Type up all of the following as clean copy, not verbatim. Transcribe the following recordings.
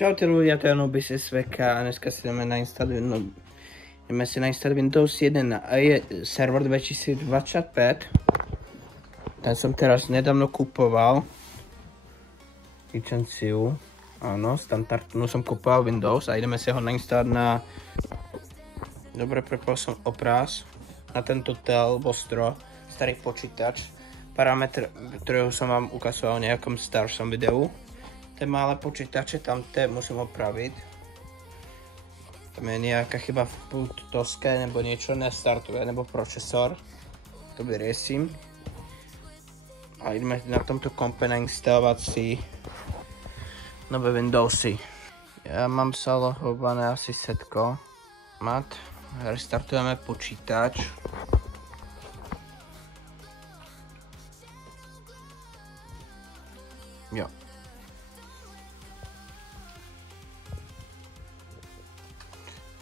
Čaute ľudia, to je Anubis SVK a dneska si jdeme nainstalovať Windows 1 a je server 2025. Ten som teraz nedávno kupoval. Licenciu. Áno, standardnú som kupoval Windows a ideme si ho nainstalovať na... Dobre, prepol som obraz na tento Dell Vostro, starý počítač. Parametr, ktorého som vám ukazoval v nejakom staršom videu. Tie malé počítače, tam musím opraviť. Tam je nejaká chyba v bootloaderke nebo niečo nestartuje, nebo procesor. To vyrieším. A ideme na tomto kompe nainstalovať si nové Windowsy. Ja mám zalohované asi setko. Mat. Restartujeme počítač. Jo.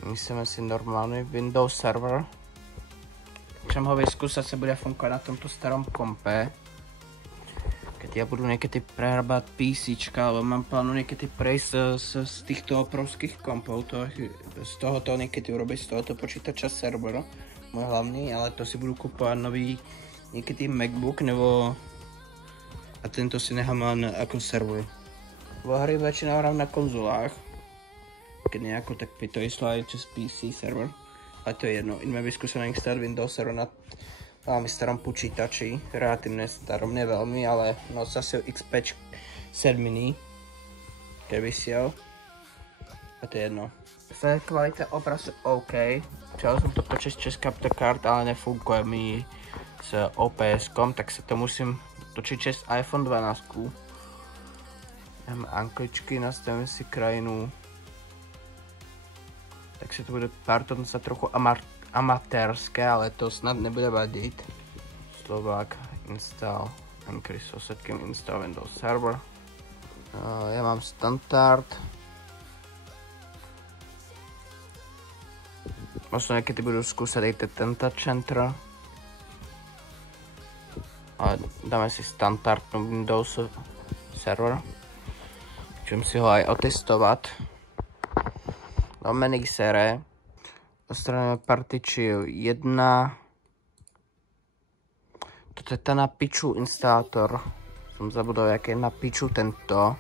Myslíme si normálny Windows server. Chcem ho vyskúšať, sa bude fungovať na tomto starom kompe. Keď ja budu niekedy prehrabať PCčka, alebo mám plánu niekedy prejsť z týchto obrovských kompov, z tohoto niekedy urobiť z tohoto počítača server, môj hlavný, ale to si budu kúpovať nový niekedy MacBook, nebo a tento si nechám len ako server. Vo hry väčšinou hrám na konzolách. Keď nejako, tak by to išlo aj cez PC server. Ale to je jedno. Ideme vyskúšať nainstalovať Windows server na veľmi starom počítači. Relatívne starom, ne veľmi, ale no zase XP 7 keď vysiel. A to je jedno. Kvalita obrazu OK. Chcel som to počať cez capture card, ale nefunguje mi s OPS-kom, tak sa to musím točiť cez iPhone 12. Dáme angličky, nastavíme si krajinu. Tak si to bude pardon sa trochu amatérske, ale to snad nebude vadiť. Slovák install increase setkem install Windows server. Ja mám standard. Možno niekedy budu skúšať aj tento center. Ale dáme si standardnú Windows server. Chcem si ho aj otestovať. Do Menixere odstraníme partičiu 1. Toto je tá na piču instalátor. Som zabudol, jak je na piču tento.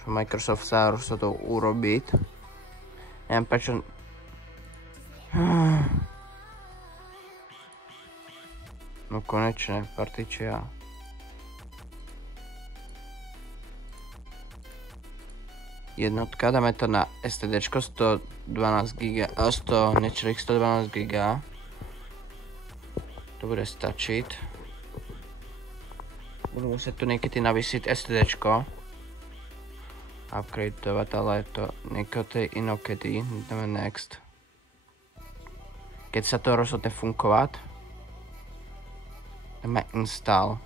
Čo Microsoft sa rozhodol urobiť. Neviem prečo... No konečne, partičia. Jednotka, dáme to na SSDčko 112 GB, necelých 112 GB. To bude stačiť. Budu muset tu niekedy navysiť SSDčko. Upgradeovať, ale to niekedy inokedy. Dáme next. Keď sa to rozhodne fungovať, dáme install.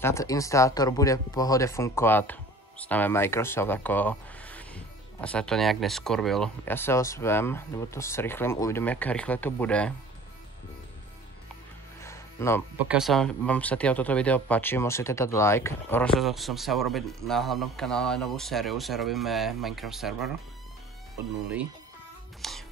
Tento instalátor bude v pohode fungovať. Známe Microsoft ako... A sa to nejak neskorbil. Ja sa ozvem, nebo to zrychlím, uvidím, jak rýchle to bude. No, pokiaľ vám sa toto video páči, musíte dať like. Rozhodol som sa urobiť na hlavnom kanále novú sériu, že robíme Minecraft server od nuly.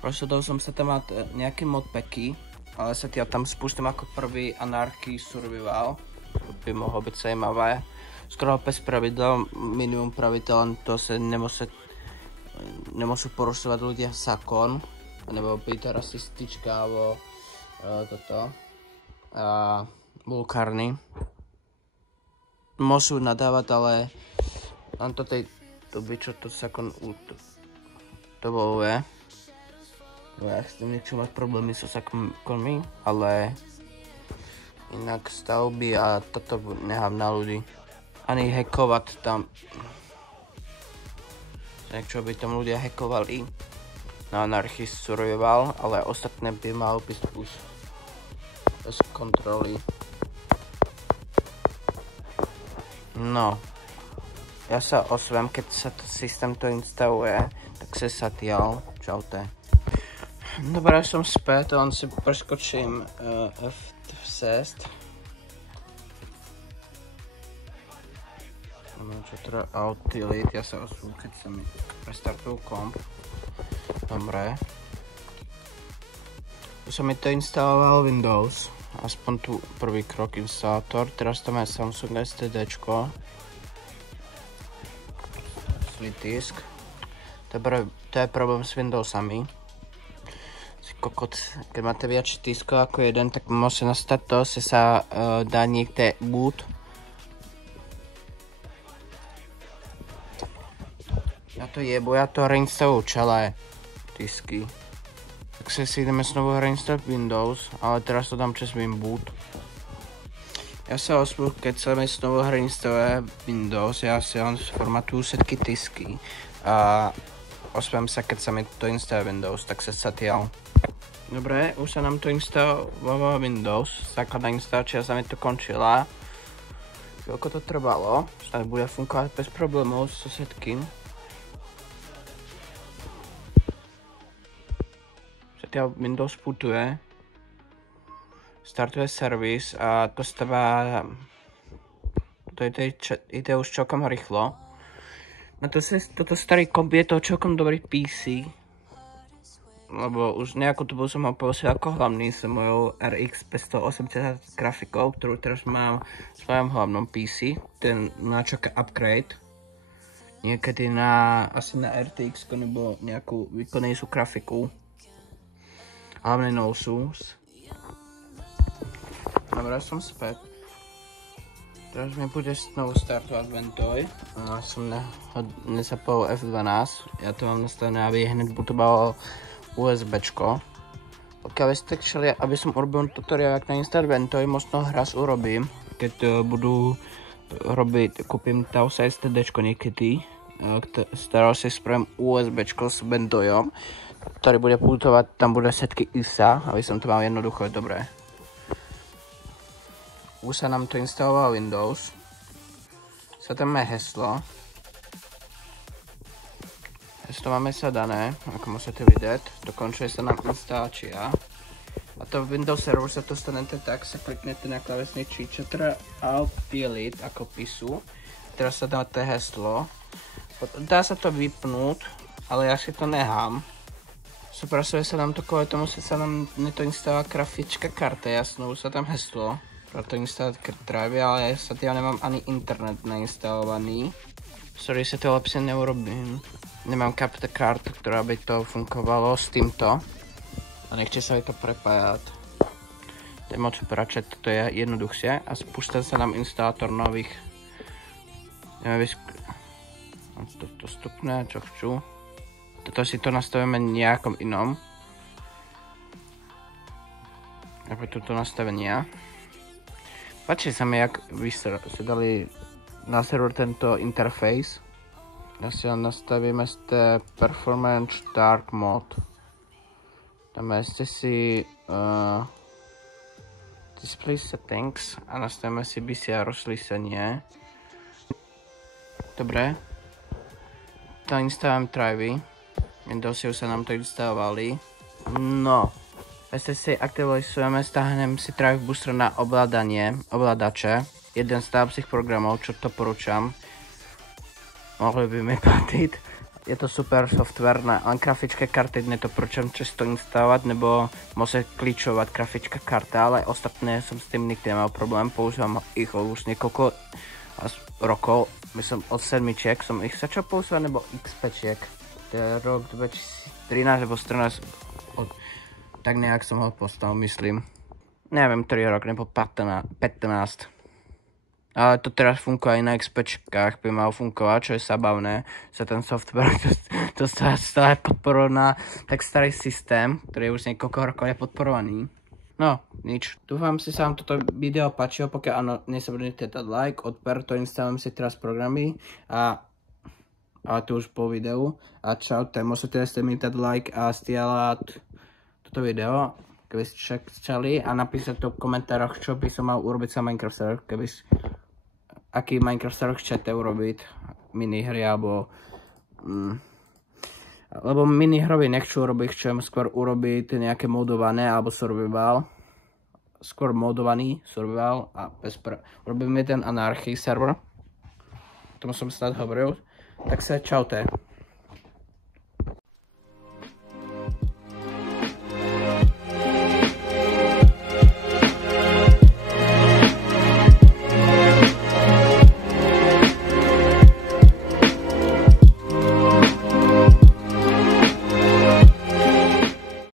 Rozhodol som sa tam mať nejaké modpacky, ale sa tam spustím ako prvý Anarchy Survival. By mohlo byť zajímavé. Skoro bez pravidel, minimum pravidel, len to sa nemusú porušovať ľudia zákon, nebo byť rasistička, alebo toto. Vulkárny. Môžu nadávať, ale len to tej doby, čo to zákon dovoluje. Ja chcem niečo mať problémy so zákonmi, ale inak stavby a toto nechám na ľudí. Ani hackovať tam. Čo by tam ľudia hackovali na Anarchy Survival, ale ostatné by malo byť už bez kontroly. No. Ja sa ozvem, keď sa systém to instaluje, tak sa tiaľ. Čaute. Dobre, som späť, len si preskočím F6. Čo teda Outlet, ja sa osvú, keď sa mi restartujú komp. Dobre. Tu sa mi to instaloval Windows. Aspoň tu prvý krok instalátor. Teraz tam je Samsung SSDčko. Disk. To je problém s Windowsami. Kokot, keď máte viac diskov ako jeden, tak môže nastať to, že sa dá niekde boot. Ja to jebo, ja to reinstaluju celé disky. Tak si ideme znovu reinstalovať Windows, ale teraz to dám cez Winboot. Ja sa ospravedlňujem, keď sa mi znovu reinstaluje Windows, ja si len formatuju všetky disky a ospravedlňujem sa, keď sa mi to instaluje Windows, tak sa zatiaľ. Dobre, už sa nám to instalovalo Windows, základná instalácia sa mi to končila. Koľko to trvalo, snad bude fungovať bez problémov so všetkým. Zatiaľ Windows putuje. Startuje servis a to stáva, to ide už celkom rýchlo. No toto starý komp je to celkom dobrý PC, lebo už nejakú dobu som ho použil ako hlavný s mojou RX 580 grafikou, ktorú teraz mám v svojom hlavnom PC. Ten na čaká upgrade. Niekedy asi na RTX nebo nejakú výkonnejšiu grafiku. Hlavne Asus. Dobre, som späť. Teraz mi bude znovu startovať Ventoy. Ja som nezapol F12. Ja to mám nastavené, aby hneď bootovalo USBčko. Pokiaľ ste chceli, aby som urobil tutoriál, jak nainstalovať Ventoy, možno raz urobím. Keď budú robiť, kúpim Taos SSDčko niekedy, z ktorého si spravím USBčko s Ventoyom, ktorý bude bootovať, tam bude všetky ISA, aby som to mal jednoducho dobré. Už sa nám to instalovalo Windows. Zadáme heslo. Heslo máme zadané, ako môžete vidieť. Dokončuje sa nám instalácia. A to v Windows serveru sa to stanete tak, sa kliknete na klávesničí Alt Delete ako pisu. Teraz sa dáte heslo. Dá sa to vypnúť, ale ja si to nechám. Suprasuje sa nám to kvôli tomu, že sa nám to instalovala grafická karta, jasno, už sa tam heslo. Proto instalovať drive, ale zatiaľ nemám ani internet nainstalovaný. Sorry, sa to lepšie neurobím. Nemám capture kartu, ktorá by to fungovalo s týmto. A nechce sa mi to prepájať. To je moc pračať, toto je jednoduchšie. A spúšťa sa nám instalátor nových. Ideme toto stupne, čo chcú. Toto si to nastavíme nejakom inom. Ako toto nastavenia. Páči sa mi, jak vy ste dali na server tento interface. Ja si len nastavíme Performance Dark Mode. Tam ste si Display Settings a nastavíme si BCR rozlísenie. Dobre. To installujem drivey. Windowsy už sa nám to instalovali. No. Si aktualizujeme, stáhnem si Drive Booster na ovládače. Jeden z najlepších programov, čo to porúčam. Mohli by mi platiť. Je to super software na grafické karty, nedoporučujem často instalovať, nebo môže kličovať grafická karta, ale ostatné som s tým nikdy nemal problém. Používam ich už niekoľko rokov. Myslím, od 7 som ich začal používať, nebo XP-čiek. To je rok 2013 nebo 2014. Tak nejak som ho postal, myslím. Neviem, ktorý rok, nebo 15. Ale to teraz funguje aj na XPčkách, by mal fungovať, čo je zabavné. Za ten software, to sa stále podporuje na tak starý systém, ktorý je už niekoľko rokov nepodporovaný. No, nič. Dúfam, si sa vám toto video páčilo, pokiaľ áno, nezabudnite dať like, odber, to instalujem si teraz programy ale to už po videu. A čaute, môžete ste mi dať like a stielať toto video, keby ste chceli, a napísať to v komentároch, čo by som mal urobiť sa Minecraft server, aký Minecraft server chcete urobiť, minihry alebo lebo minihry nechcú urobiť, chcem skôr urobiť nejaké modované alebo survival, skôr modovaný survival a urobím jeden anarchy server. tomu jsem snad hovoril. Tak se čaute.